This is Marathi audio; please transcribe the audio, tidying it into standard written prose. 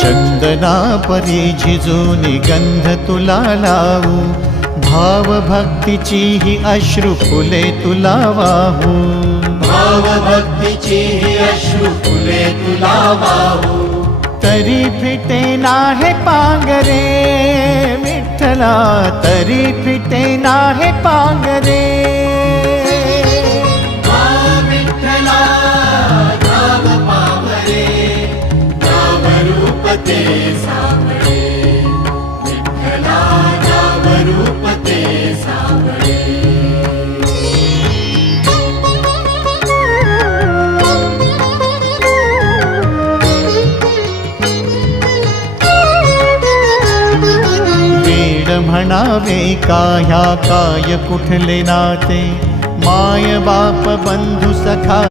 चंदना परी झिजूनी गंध तुला लावू, भाव भक्तीची ही अश्रु फुले तुला वाहू, भाव भक्तीची ही अश्रु फुले तुला वाहू। तरी फिटे नाहे पांगरे विठ्ठला, तरी फिटे नाहे पांगरे। विठ्ठला नाम पावरे, नाम रूप ते सावळे, विठ्ठला नाम रूप ते सावळे। म्हणावे काह्या काय कुठले नाते, माय बाप बंधु सखा